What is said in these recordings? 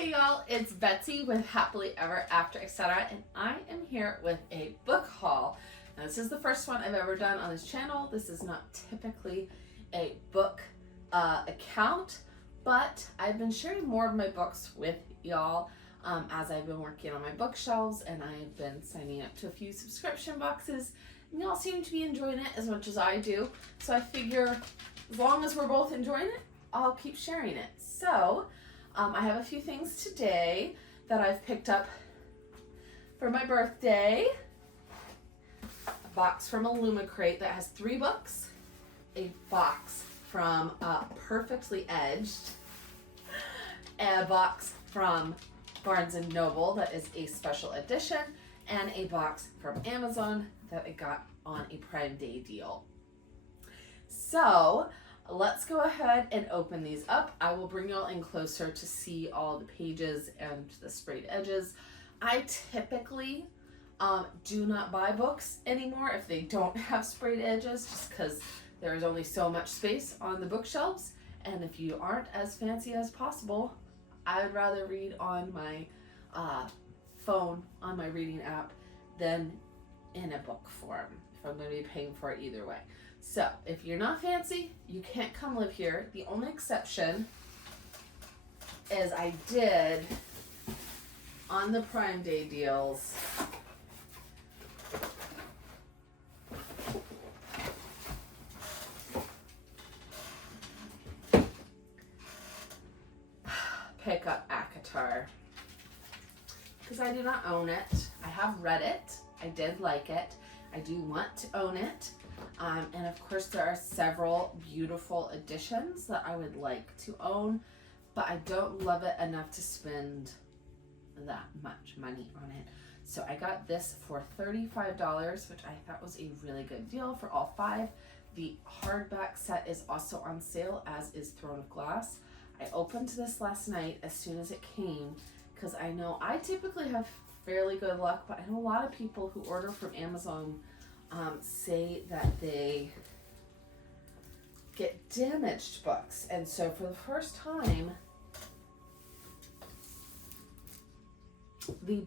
Hey y'all, it's Betsy with Happily Ever After, etc. And I am here with a book haul. Now, this is the first one I've ever done on this channel. This is not typically a book account, but I've been sharing more of my books with y'all as I've been working on my bookshelves, and I've been signing up to a few subscription boxes, and y'all seem to be enjoying it as much as I do. So I figure as long as we're both enjoying it, I'll keep sharing it. So I have a few things today that I've picked up for my birthday. A box from Illumicrate that has 3 books. A box from Perfectly Edged. A box from Barnes & Noble that is a special edition. And a box from Amazon that I got on a Prime Day deal. So let's go ahead and open these up. I will bring y'all in closer to see all the pages and the sprayed edges. I typically do not buy books anymore if they don't have sprayed edges, just because there is only so much space on the bookshelves. And if you aren't as fancy as possible, I would rather read on my phone, on my reading app, than in a book form, if I'm going to be paying for it either way. So if you're not fancy, you can't come live here. The only exception is I did, on the Prime Day deals, pick up ACOTAR, because I do not own it. I have read it. I did like it. I do want to own it. And of course there are several beautiful editions that I would like to own, but I don't love it enough to spend that much money on it. So I got this for $35, which I thought was a really good deal for all 5. The hardback set is also on sale, as is Throne of Glass. I opened this last night as soon as it came, because I know I typically have fairly good luck, but I know a lot of people who order from Amazon say that they get damaged books. And so for the first time, the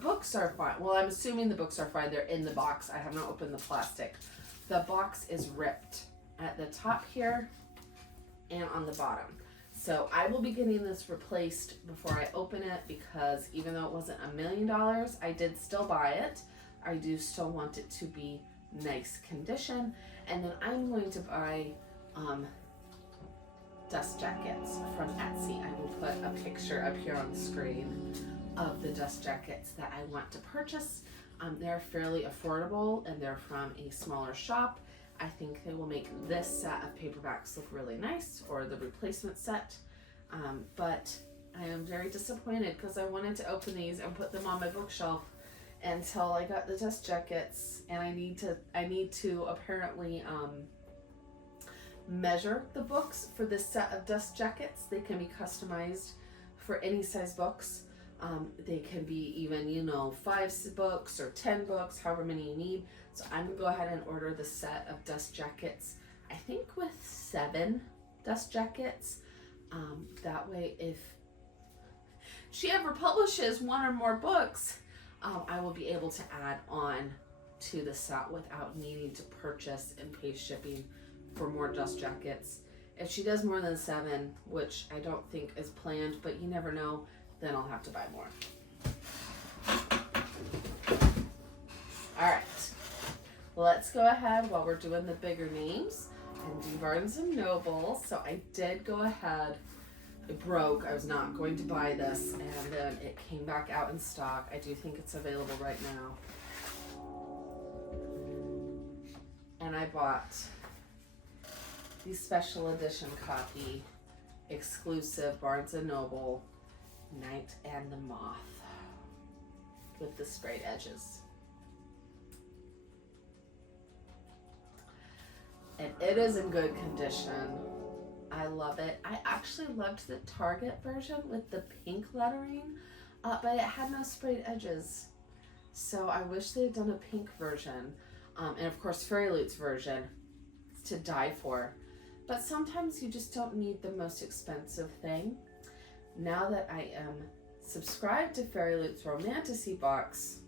books are fine. Well, I'm assuming the books are fine. They're in the box. I have not opened the plastic. The box is ripped at the top here and on the bottom. So I will be getting this replaced before I open it, because even though it wasn't $1 million, I did still buy it. I do still want it to be nice condition. And then I'm going to buy dust jackets from Etsy. I will put a picture up here on the screen of the dust jackets that I want to purchase. They're fairly affordable and they're from a smaller shop. I think they will make this set of paperbacks look really nice, or the replacement set. But I am very disappointed, because I wanted to open these and put them on my bookshelf until I got the dust jackets, and I need to apparently measure the books for this set of dust jackets. They can be customized for any size books. They can be even, 5 books or 10 books, however many you need. So I'm gonna go ahead and order the set of dust jackets, I think with 7 dust jackets. That way, if she ever publishes 1 or more books, I will be able to add on to the set without needing to purchase and pay shipping for more dust jackets. If she does more than 7, which I don't think is planned, but you never know, then I'll have to buy more. All right, let's go ahead while we're doing the bigger names and do Barnes & Noble. So I did go ahead. It broke. I was not going to buy this, and then it came back out in stock. I do think it's available right now. And I bought the special edition copy, exclusive Barnes & Noble Night and the Moth with the sprayed edges. And it is in good condition. I love it. I actually loved the Target version with the pink lettering, but it had no sprayed edges. So I wish they had done a pink version. And of course, Fairy Loot's version is to die for. But sometimes you just don't need the most expensive thing. now that I am subscribed to Fairy Loot's Romantasy box,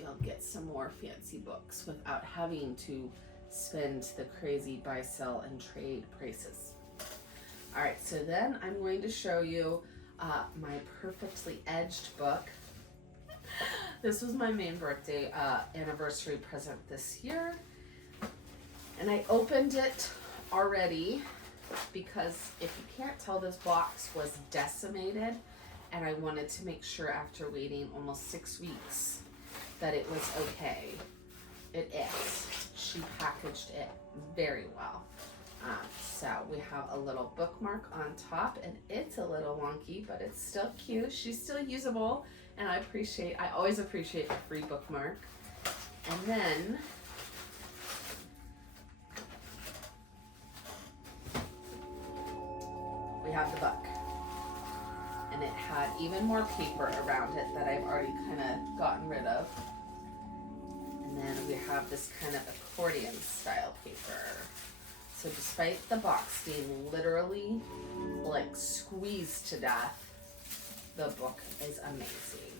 you'll get some more fancy books without having to spend the crazy buy, sell, and trade prices. All right, so then I'm going to show you my perfectly edged book. This was my main birthday anniversary present this year. And I opened it already because if you can't tell, this box was decimated, and I wanted to make sure after waiting almost 6 weeks that it was okay. It is. She packaged it very well. So we have a little bookmark on top, and it's a little wonky, but it's still cute. She's still usable, and I always appreciate a free bookmark. And then we have the book, and it had even more paper around it that I've already kind of gotten rid of. And then we have this kind of accordion style paper. So despite the box being literally like squeezed to death, the book is amazing.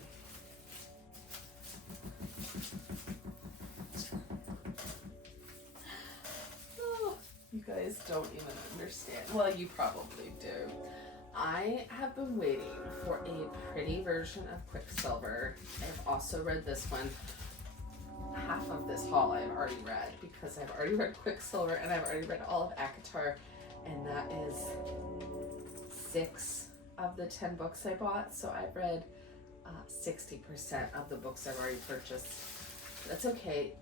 Oh, you guys don't even understand. Well, you probably do. I have been waiting for a pretty version of Quicksilver. I've also read this one. Half of this haul I've already read because I've already read Quicksilver and I've already read all of ACOTAR, and that is 6 of the 10 books I bought. So I've read 60% of the books I've already purchased. That's okay.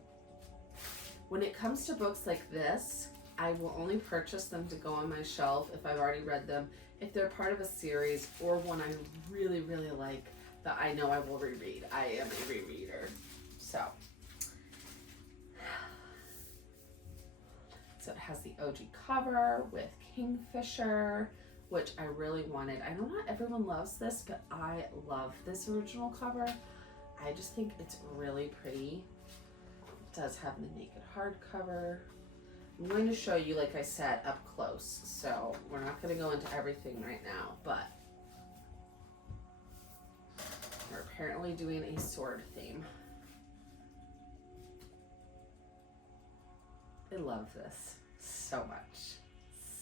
When it comes to books like this, I will only purchase them to go on my shelf if I've already read them, if they're part of a series or one I really, really like that I know I will reread. I am a rereader. So it has the OG cover with Kingfisher, which I really wanted. I know not everyone loves this, but I love this original cover. I just think it's really pretty. It does have the naked hardcover. I'm going to show you, like I said, up close. So we're not going to go into everything right now, but we're apparently doing a sword theme. I love this so much,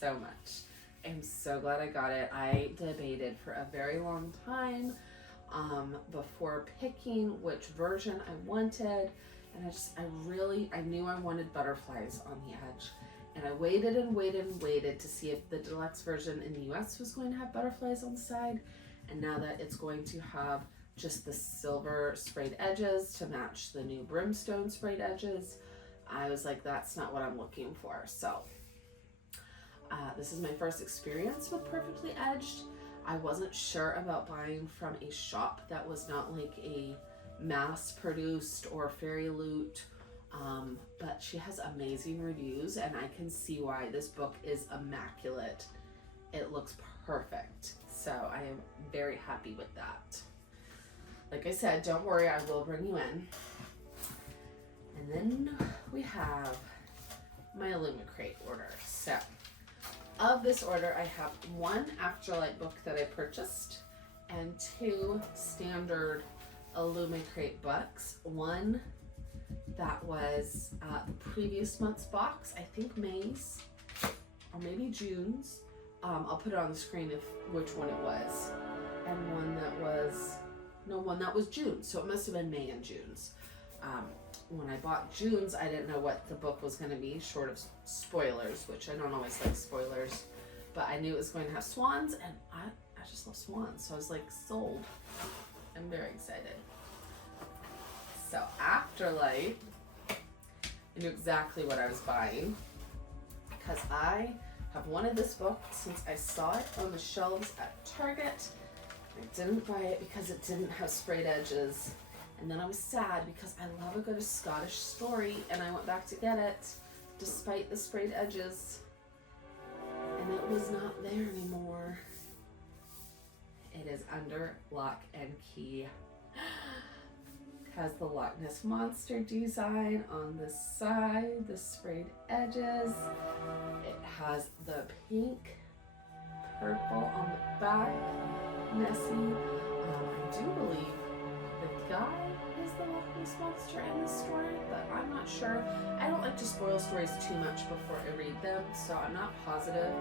so much. I'm so glad I got it. I debated for a very long time before picking which version I wanted, and I knew I wanted butterflies on the edge, and I waited and waited and waited to see if the deluxe version in the US was going to have butterflies on the side, and now that it's going to have just the silver sprayed edges to match the new brimstone sprayed edges, I was like, that's not what I'm looking for. So this is my first experience with Perfectly Edged. I wasn't sure about buying from a shop that was not like a mass-produced or Fairy Loot, but she has amazing reviews, and I can see why this book is immaculate. It looks perfect, so I am very happy with that. Like I said, don't worry, I will bring you in. And then we have my Illumicrate order. So, of this order, I have 1 Afterlight book that I purchased and 2 standard Illumicrate books. One that was the previous month's box, I think May's or maybe June's. I'll put it on the screen which one it was. And one that was June. So it must have been May and June's. When I bought June's, I didn't know what the book was going to be, short of spoilers, which I don't always like spoilers, but I knew it was going to have swans, and I just love swans, so I was like, sold. I'm very excited. So Afterlight, I knew exactly what I was buying, because I have wanted this book since I saw it on the shelves at Target. I didn't buy it because it didn't have sprayed edges. And then I was sad because I love a good Scottish story, and I went back to get it despite the sprayed edges, and it was not there anymore. It is under lock and key. It has the Loch Ness Monster design on the side, the sprayed edges. It has the pink purple on the back, messy. I do believe the guy is the Loch Ness monster in the story, but I'm not sure. I don't like to spoil stories too much before I read them, so I'm not positive.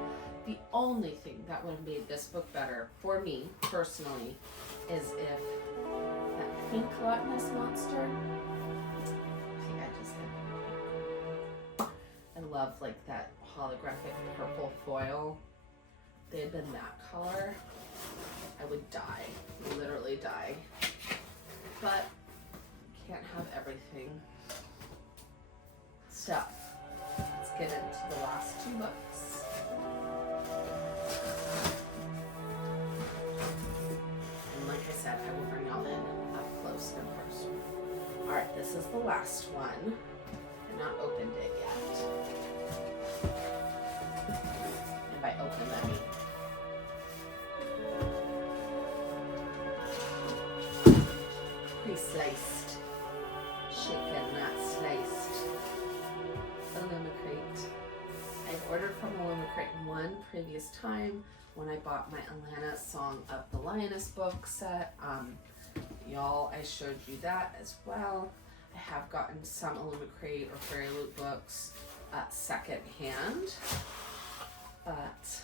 The only thing that would have made this book better for me personally is if that pink Loch Ness monster. See, I just did. I love like that holographic purple foil. If they had been that color, I would die, literally die. But can't have everything. So let's get into the last two books. And like I said, I will bring y'all in up close and personal. All right, this is the last one. I've not opened it yet. And by open, I mean pre-sliced, shaken, not sliced. Illumicrate. I've ordered from Illumicrate one previous time when I bought my Alana Song of the Lioness book set. Y'all, I showed you that as well. I have gotten some Illumicrate or Fairy Loot books second hand, but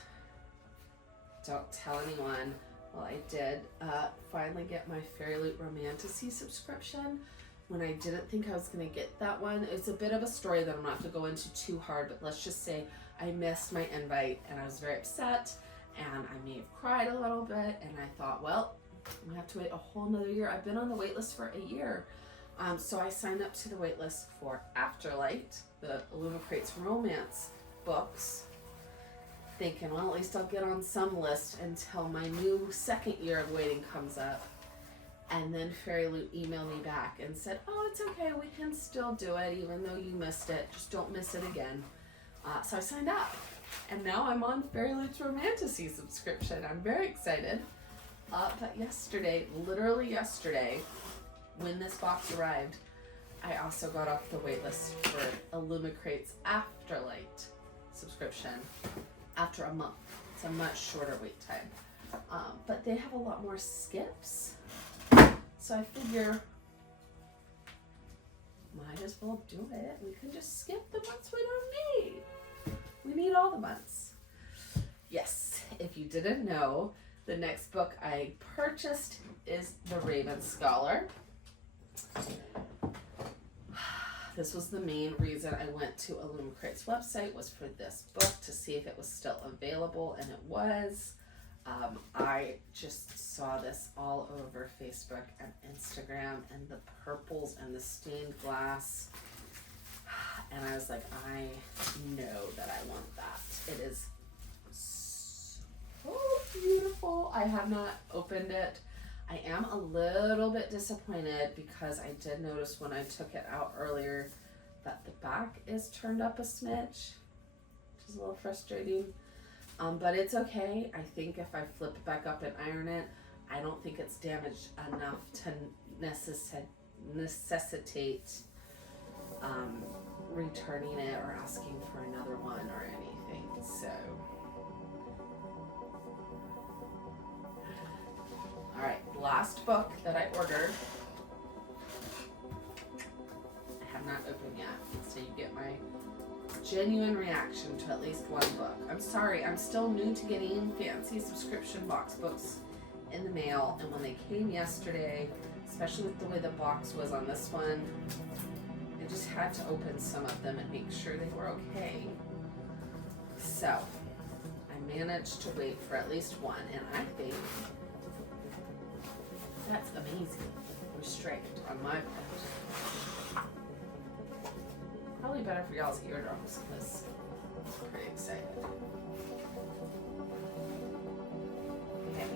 don't tell anyone. Well, I did finally get my Fairy Loot Romantasy subscription when I didn't think I was going to get that one. It's a bit of a story that I'm not going to go into too hard, but let's just say I missed my invite and I was very upset and I may have cried a little bit, and I thought, well, I'm going to have to wait a whole nother year. I've been on the wait list for a year. So I signed up to the wait list for Afterlight, the Illumicrate's romance books, thinking, well, at least I'll get on some list until my new second year of waiting comes up. And then Fairy Loot emailed me back and said, oh, it's okay, we can still do it even though you missed it. Just don't miss it again. So I signed up. And now I'm on Fairy Loot's Romantasy subscription. I'm very excited. But yesterday, literally yesterday, when this box arrived, I also got off the wait list for Illumicrate's Afterlight subscription after a month. It's a much shorter wait time. But they have a lot more skips. So I figure, might as well do it. We can just skip the months we don't need. We need all the months. Yes, if you didn't know, the next book I purchased is The Raven Scholar. This was the main reason I went to Illumicrate's website, was for this book to see if it was still available, and it was. I just saw this all over Facebook and Instagram, and the purples and the stained glass, and I was like, I know that I want that. It is so beautiful. I have not opened it. I am a little bit disappointed because I did notice when I took it out earlier that the back is turned up a smidge, which is a little frustrating. But it's okay. I think if I flip it back up and iron it, I don't think it's damaged enough to necessitate returning it or asking for another one or anything. So, all right, last book that I ordered. I have not opened yet, so you get my genuine reaction to at least one book. I'm sorry, I'm still new to getting fancy subscription box books in the mail, and when they came yesterday, especially with the way the box was on this one, I just had to open some of them and make sure they were okay. So I managed to wait for at least one, and I think that's amazing. Restraint on my part. Probably better for y'all's eardrums because I'm pretty excited. Okay.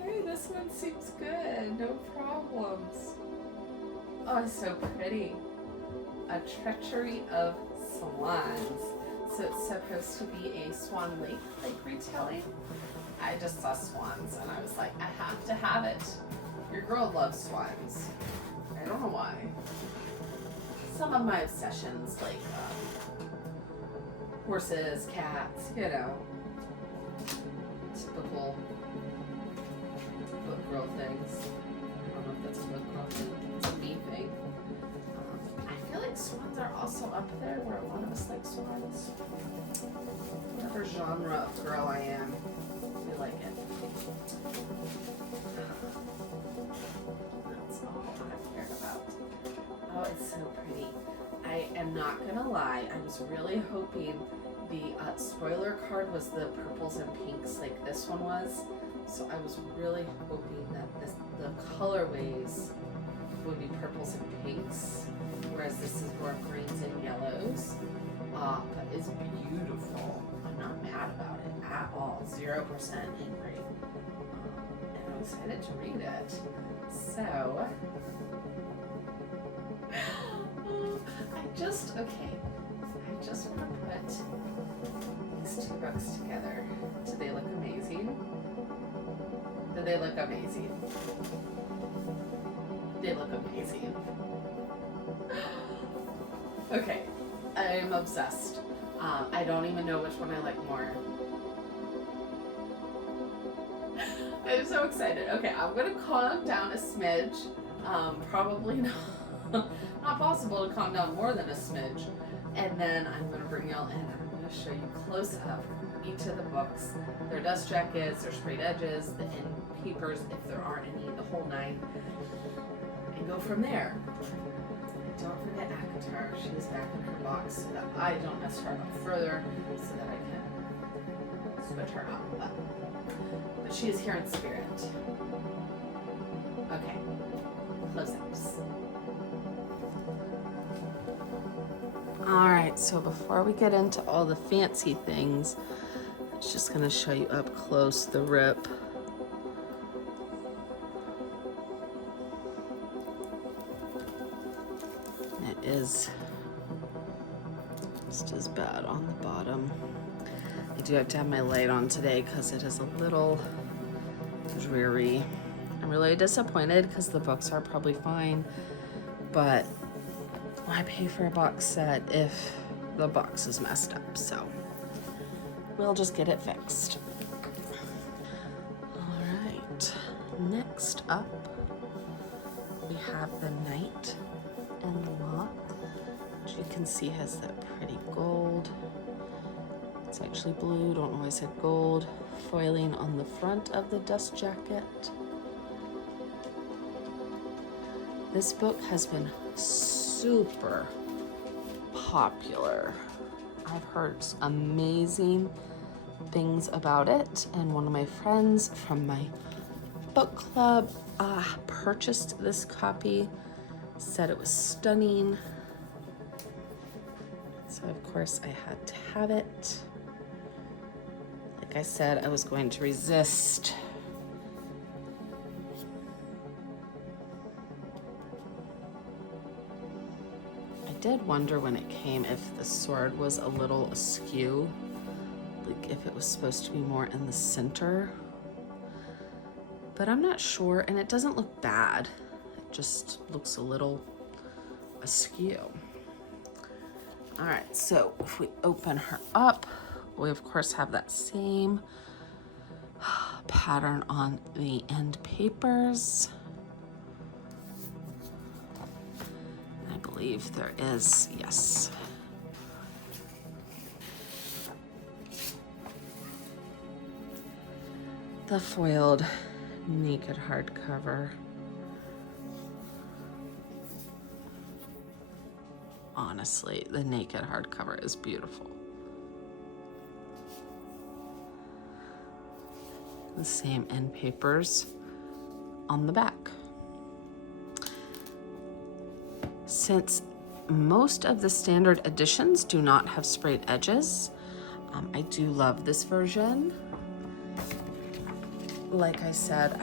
Okay, this one seems good. No problems. Oh, it's so pretty. A Trechery of Swans. So it's supposed to be a Swan Lake retelling. I just saw swans and I was like, I have to have it. Your girl loves swans. I don't know why. some of my obsessions, like horses, cats, you know, typical book girl things. I don't know if that's a book girl thing, it's a me thing. I feel like swans are also up there where a lot of us like swans. Whatever genre of girl I am, we like it. That's all I care about. Oh, it's so pretty. I am not gonna lie, I was really hoping the spoiler card was the purples and pinks like this one was. So I was really hoping that the colorways would be purples and pinks, whereas this is more greens and yellows. But it's beautiful. I'm not mad about it at all. 0% angry. And I'm excited to read it. So, I just want to put these two books together. Do they look amazing? Do they look amazing? They look amazing. Okay, I'm obsessed. I don't even know which one I like more. I'm so excited. Okay, I'm gonna calm down a smidge. Probably not possible to calm down more than a smidge. And then I'm gonna bring y'all in and I'm gonna show you close up each of the books, their dust jackets, their sprayed edges, the end papers, if there are any, the whole nine, and go from there. Don't forget ACOTAR. She is back in her box so that I don't mess her up further, so that I can switch her up. But she is here in spirit. Okay, close-ups. Alright, so before we get into all the fancy things, I'm just going to show you up close the rip. It is just as bad on the bottom. I do have to have my light on today because it is a little dreary. I'm really disappointed because the books are probably fine, but why pay for a box set if the box is messed up? So we'll just get it fixed. All right, next up we have the Knight and the Moth, which you can see has that pretty gold. It's actually blue, don't know why I said gold. Foiling on the front of the dust jacket. This book has been super popular. I've heard amazing things about it, and one of my friends from my book club purchased this copy, said it was stunning. So of course I had to have it. Like I said, I was going to resist. I did wonder when it came if the sword was a little askew, like if it was supposed to be more in the center, but I'm not sure, and it doesn't look bad. It just looks a little askew. All right, so if we open her up, we of course have that same pattern on the end papers. I believe there is, yes. The foiled naked hardcover. Honestly, the naked hardcover is beautiful. The same end papers on the back. Since most of the standard editions do not have sprayed edges, I do love this version. Like I said,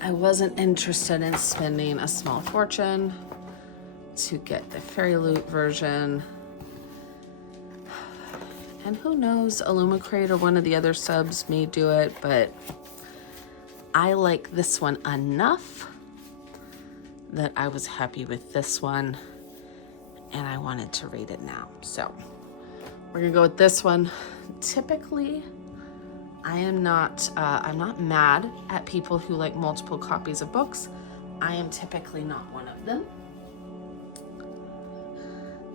I wasn't interested in spending a small fortune to get the Fairy Loot version. And who knows, Illumicrate or one of the other subs may do it, but I like this one enough that I was happy with this one. and I wanted to read it now. So we're gonna go with this one. Typically, I'm not mad at people who like multiple copies of books. I am typically not one of them.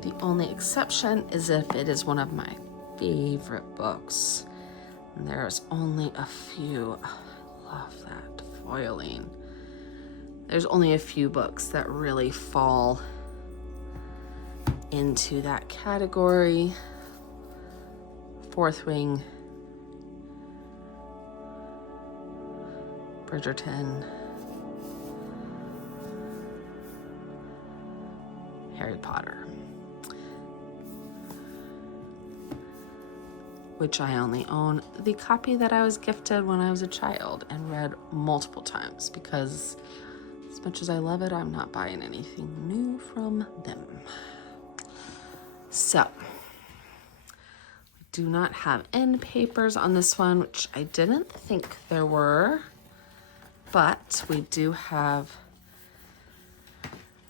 The only exception is if it is one of my favorite books. And there's only a few. Oh, I love that foiling. There's only a few books that really fall into that category. Fourth Wing, Bridgerton, Harry Potter, which I only own the copy that I was gifted when I was a child and read multiple times, because as much as I love it, I'm not buying anything new from them. So, we do not have end papers on this one, which I didn't think there were, but we do have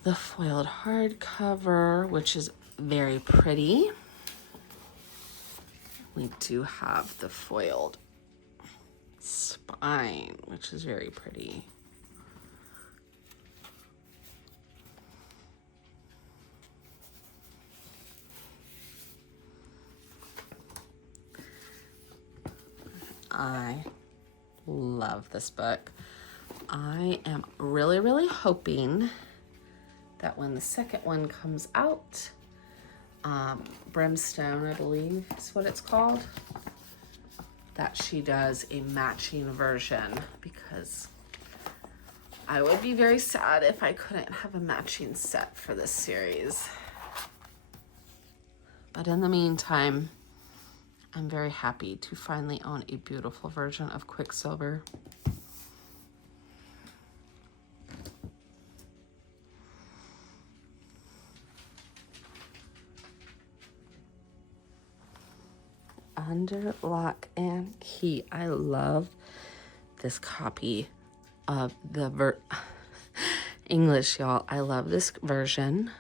the foiled hardcover, which is very pretty. We do have the foiled spine, which is very pretty. I love this book. I am really, really hoping that when the second one comes out, Brimstone, I believe is what it's called, that she does a matching version, because I would be very sad if I couldn't have a matching set for this series. But in the meantime, I'm very happy to finally own a beautiful version of Quicksilver. Under Lock and Key. I love this copy of the English, y'all. I love this version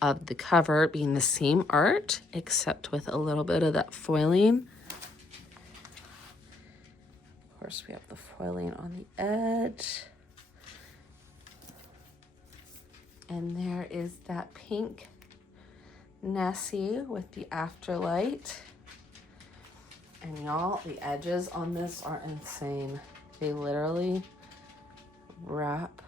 of the cover being the same art, except with a little bit of that foiling. Of course, we have the foiling on the edge. And there is that pink Nessie with the Afterlight. And y'all, the edges on this are insane. They literally wrap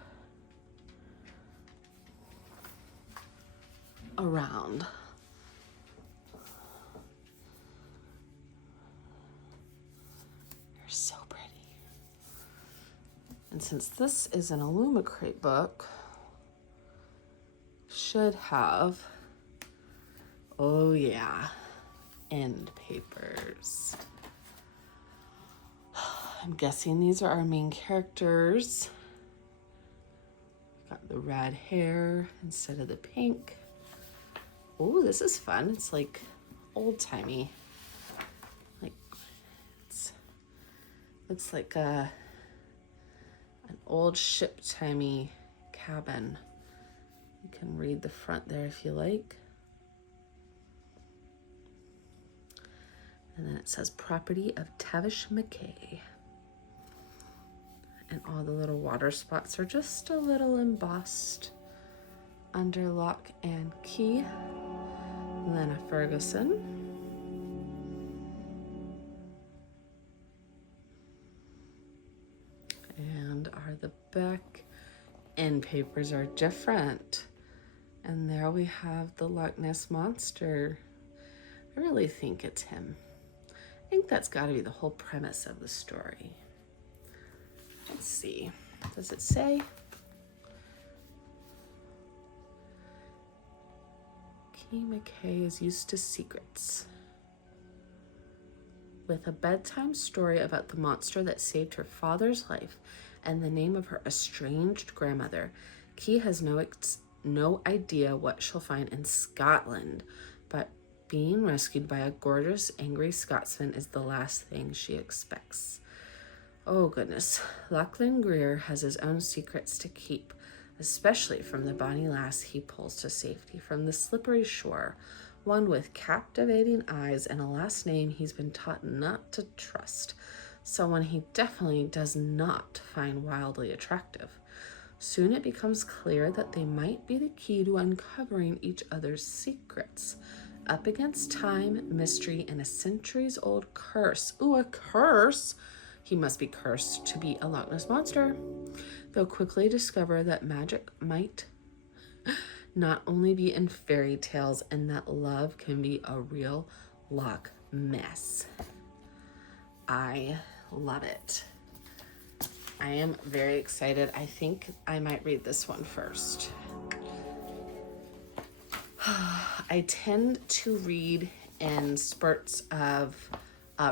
around. They're so pretty. And since this is an Illumicrate book, should have, oh yeah, end papers. I'm guessing these are our main characters. Got the red hair instead of the pink. Oh, this is fun. It's like old-timey. Like, it's looks like an old ship-timey cabin. You can read the front there if you like. And then it says property of Tavish McKay. And all the little water spots are just a little embossed under Lock and Key. Lena Ferguson. And the back end papers are different. And there we have the Loch Ness Monster. I really think it's him. I think that's got to be the whole premise of the story. Let's see. Does it say? Key McKay is used to secrets. With a bedtime story about the monster that saved her father's life and the name of her estranged grandmother, Key has no idea what she'll find in Scotland, but being rescued by a gorgeous, angry Scotsman is the last thing she expects. Oh goodness, Lachlan Greer has his own secrets to keep, a especially from the bonny lass he pulls to safety from the slippery shore, one with captivating eyes and a last name he's been taught not to trust, someone he definitely does not find wildly attractive. Soon it becomes clear that they might be the key to uncovering each other's secrets. Up against time, mystery, and a centuries-old curse. Ooh, a curse! He must be cursed to be a Loch Ness monster. They'll quickly discover that magic might not only be in fairy tales, and that love can be a real Loch mess. I love it. I am very excited. I think I might read this one first. I tend to read in spurts of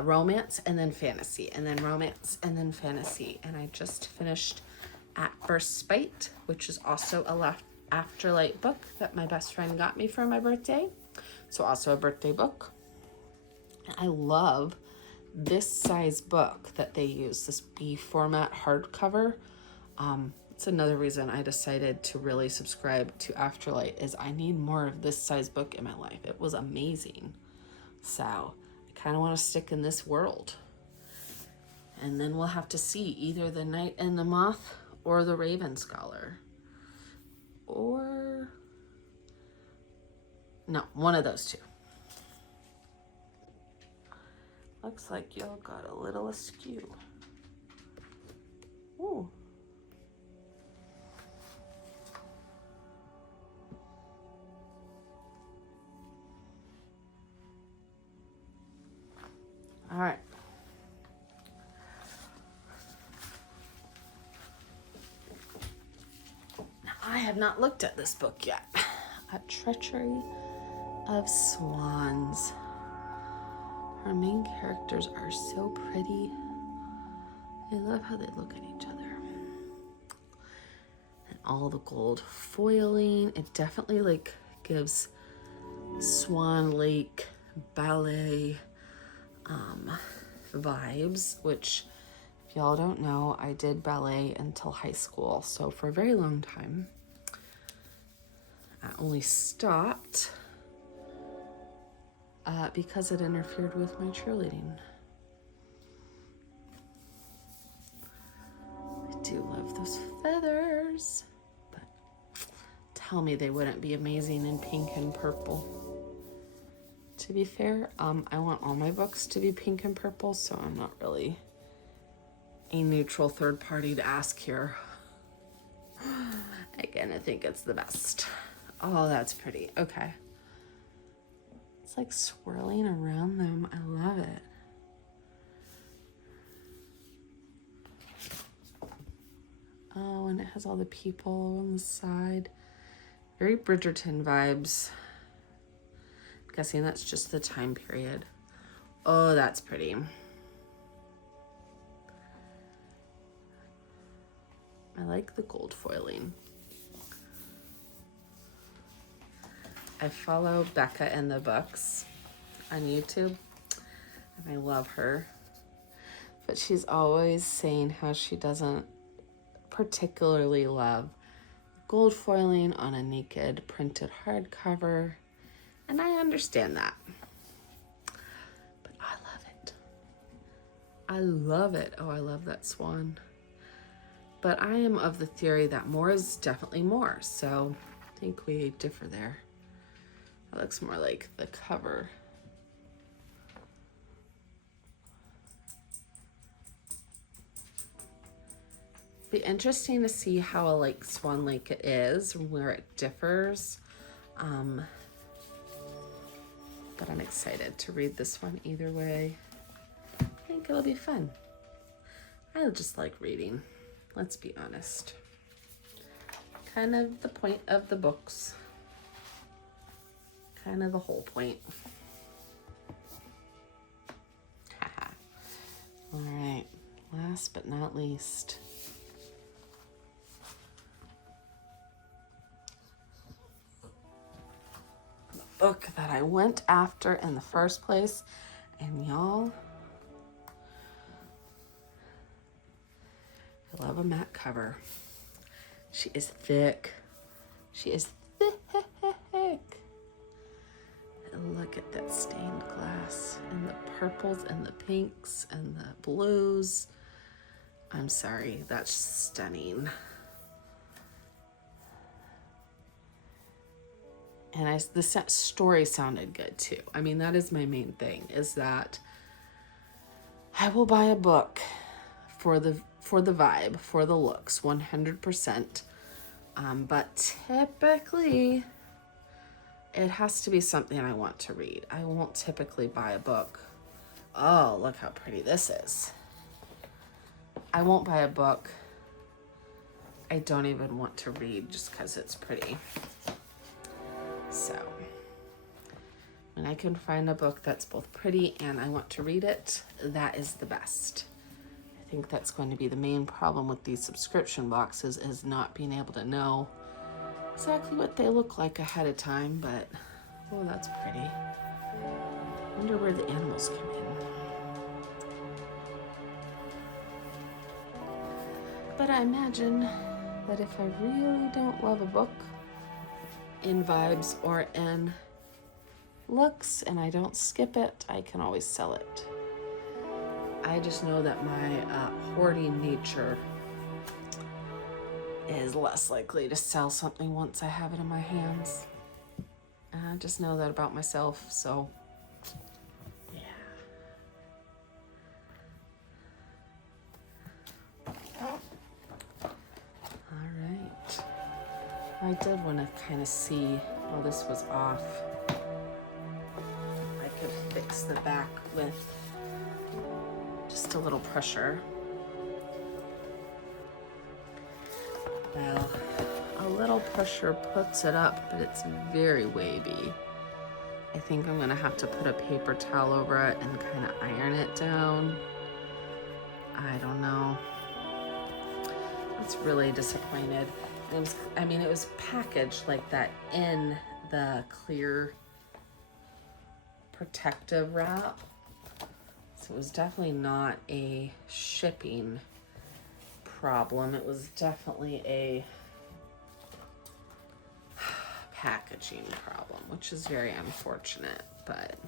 romance and then fantasy, and then romance and then fantasy. And I just finished At First Spite, which is also a Afterlight book that my best friend got me for my birthday. So also a birthday book. I love this size book that they use, this B format hardcover. It's another reason I decided to really subscribe to Afterlight, is I need more of this size book in my life. It was amazing. So I kind of want to stick in this world. And then we'll have to see either the Knight and the Moth or the Raven Scholar. Or no, one of those two. Looks like y'all got a little askew. Ooh. All right. Now, I have not looked at this book yet. A Trechery of Swans. Our main characters are so pretty. I love how they look at each other. And all the gold foiling. It definitely like gives Swan Lake ballet vibes, which if y'all don't know, I did ballet until high school. So for a very long time, I only stopped because it interfered with my cheerleading. I do love those feathers, but tell me they wouldn't be amazing in pink and purple. To be fair, I want all my books to be pink and purple, so I'm not really a neutral third party to ask here. Again, I think it's the best. Oh, that's pretty. Okay. It's like swirling around them. I love it. Oh, and it has all the people on the side. Very Bridgerton vibes. I'm guessing that's just the time period. Oh, that's pretty. I like the gold foiling. I follow Becca in the Books on YouTube, and I love her. But she's always saying how she doesn't particularly love gold foiling on a naked printed hardcover, and I understand that. But I love it. I love it. Oh, I love that swan. But I am of the theory that more is definitely more, so I think we differ there. That looks more like the cover. Be interesting to see how like Swan Lake it is, where it differs. But I'm excited to read this one either way. I think it'll be fun. I just like reading, let's be honest. Kind of the point of the books. Kind of the whole point. All right, last but not least. The book that I went after in the first place, and y'all, I love a matte cover. She is thick. She is thick. And look at that stained glass and the purples and the pinks and the blues. I'm sorry, that's stunning. And the story sounded good too. I mean, that is my main thing, is that I will buy a book for the vibe, for the looks, 100%. But typically, it has to be something I want to read. I won't typically buy a book. Oh, look how pretty this is. I won't buy a book I don't even want to read just because it's pretty. So, when I can find a book that's both pretty and I want to read it, that is the best. I think that's going to be the main problem with these subscription boxes, is not being able to know exactly what they look like ahead of time, but, oh, that's pretty. Wonder where the animals come in. But I imagine that if I really don't love a book in vibes or in looks and I don't skip it, I can always sell it. I just know that my hoarding nature is less likely to sell something once I have it in my hands. And I just know that about myself, so yeah. All right. I did want to kind of see while this was off, I could fix the back with just a little pressure. Well, a little pressure puts it up, but it's very wavy. I think I'm gonna have to put a paper towel over it and kind of iron it down. I don't know. It's really disappointed. It was packaged like that in the clear protective wrap. So it was definitely not a shipping problem. It was definitely a packaging problem, which is very unfortunate, but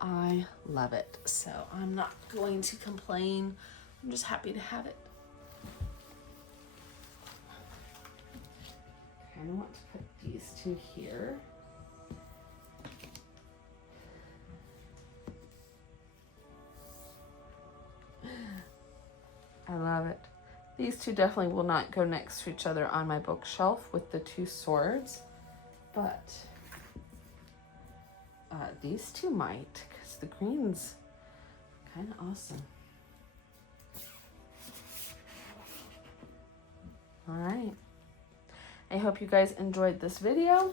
I love it. So I'm not going to complain. I'm just happy to have it. I want to put these two here. I love it. These two definitely will not go next to each other on my bookshelf with the two swords, but these two might, because the green's kind of awesome. All right. I hope you guys enjoyed this video.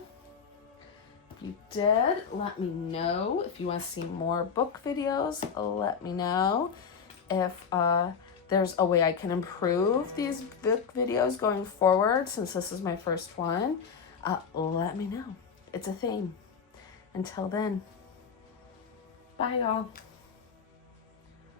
If you did, let me know. If you want to see more book videos, let me know. If there's a way I can improve these book videos going forward, since this is my first one, let me know. It's a theme. Until then, bye y'all.